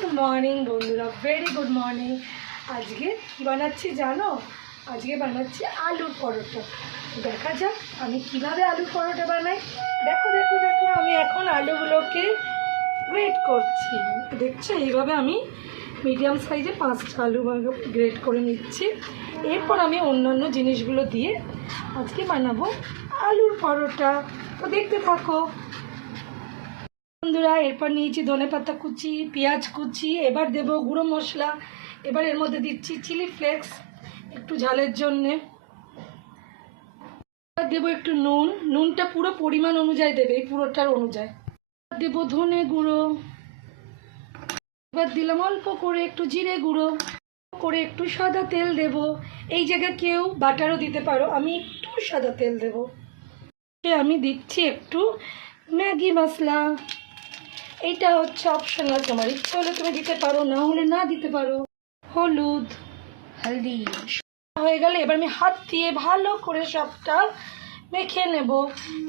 Good morning বন্ধুরা, very good morning. আজকে কী বানাচ্ছি জানো? আজকে বানাচ্ছি আলুর পরোটা। দেখা যাক আমি কিভাবে আলুর পরোটা বানাই। দেখো দেখো দেখো, আমি এখন আলুগুলোকে গ্রেট করছি। দেখছো, এইভাবে আমি মিডিয়াম সাইজে 5টা আলু গ্রেট করে নিচ্ছি। এরপর আমি অন্যান্য জিনিসগুলো দিয়ে আজকে বানাবো আলুর পরোটা। তো দেখতে থাকো বন্ধুরা। এরপর নিয়েছি ধনেপাতা কুচি, পেঁয়াজ কুচি, এবার দেবো গুঁড়ো মশলা। এবার এর মধ্যে দিচ্ছি চিলি ফ্লেক্স একটু ঝালের জন্যে। এবার দেবো একটু নুন, নুনটা পুরো পরিমাণ অনুযায়ী দেবে, এই পুরোটার অনুযায়ী। দেবো ধনে গুঁড়ো, এবার দিলাম অল্প করে একটু জিরে গুঁড়ো, করে একটু সাদা তেল দেব। এই জায়গায় কেউ বাটারও দিতে পারো, আমি একটু সাদা তেল দেব। আমি দিচ্ছি একটু ম্যাগি মশলা। এইটা হচ্ছে অপশনাল, তোমার ইচ্ছা হলে তুমি দিতে পারো, না হলে না দিতে পারো। হলুদ, হলদি হয়ে গেলে এবার আমি হাত দিয়ে ভালো করে সবটা মেখে নেব।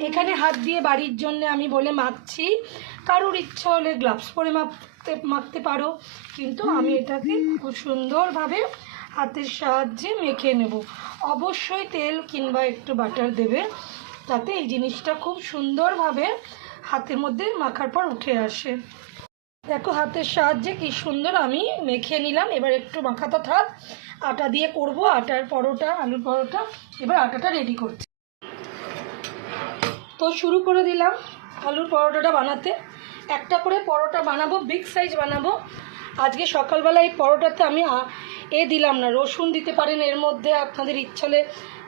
এখানে হাত দিয়ে বাড়ির জন্য আমি বলে মাখছি, কারোর ইচ্ছা হলে গ্লাভস পরে মাখতে পারো, কিন্তু আমি এটাকে খুব সুন্দরভাবে হাতের সাহায্যে মেখে নেব। অবশ্যই তেল কিংবা একটু বাটার দেবে, তাতে এই জিনিসটা খুব সুন্দরভাবে হাতের মধ্যে মাখার পর উঠে আসে। দেখো হাতের সাহায্যে কি সুন্দর আমি মেখে নিলাম। এবার একটু মাখাতে থাক, আটা দিয়ে করব আটার পরোটা, আলুর পরোটা। এবার আটাটা রেডি করছি, তো শুরু করে দিলাম আলুর পরোটাটা বানাতে। একটা করে পরোটা বানাবো, বিগ সাইজ বানাবো। আজকে সকালবেলা এই পরোটাতে আমি দিলাম না, রসুন দিতে পারেন এর মধ্যে, আপনাদের ইচ্ছা হলে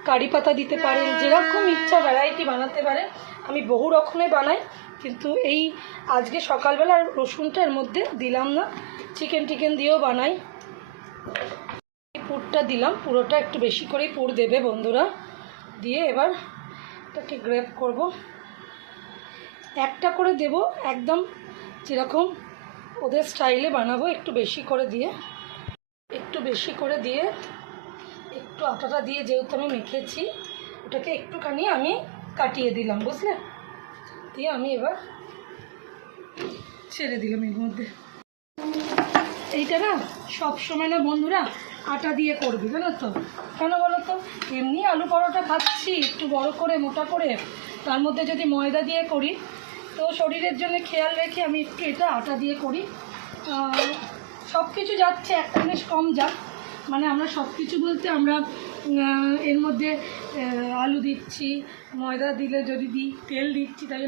কারি পাতা দিতে পারেন, যেরকম ইচ্ছা ভ্যারাইটি বানাতে পারে। আমি বহু রকমের বানাই, কিন্তু এই আজকে সকালবেলা রসুনটা এর মধ্যে দিলাম না। চিকেন দিয়েও বানাই। এই পুরটা দিলাম, পুরোটা একটু বেশি করেই পুর দেবে বন্ধুরা। দিয়ে এবার এটাকে গ্রেপ করব, একটা করে দেব, একদম যেরকম ওদের স্টাইলে বানাবো। একটু বেশি করে দিয়ে একটু আটাটা দিয়ে, যেহেতু আমি মেখেছি, ওটাকে একটুখানি আমি কাটিয়ে দিলাম, বুঝলে? দিয়ে আমি এবার ছেড়ে দিলাম এর মধ্যে। এইটা না সবসময় না বন্ধুরা আটা দিয়ে করবে, জানো তো? কেন বলো তো? এমনি আলু পরোটা খাচ্ছি একটু বড় করে মোটা করে, তার মধ্যে যদি ময়দা দিয়ে করি, তো শরীরের জন্য খেয়াল রেখে আমি একটু এটা আটা দিয়ে করি। সব কিছু যাচ্ছে, একটা জিনিস কম যাক, মানে আমরা সব কিছু বলতে আমরা এর মধ্যে আলু দিচ্ছি, ময়দা দিলে যদি দিই, তেল দিচ্ছি, তাই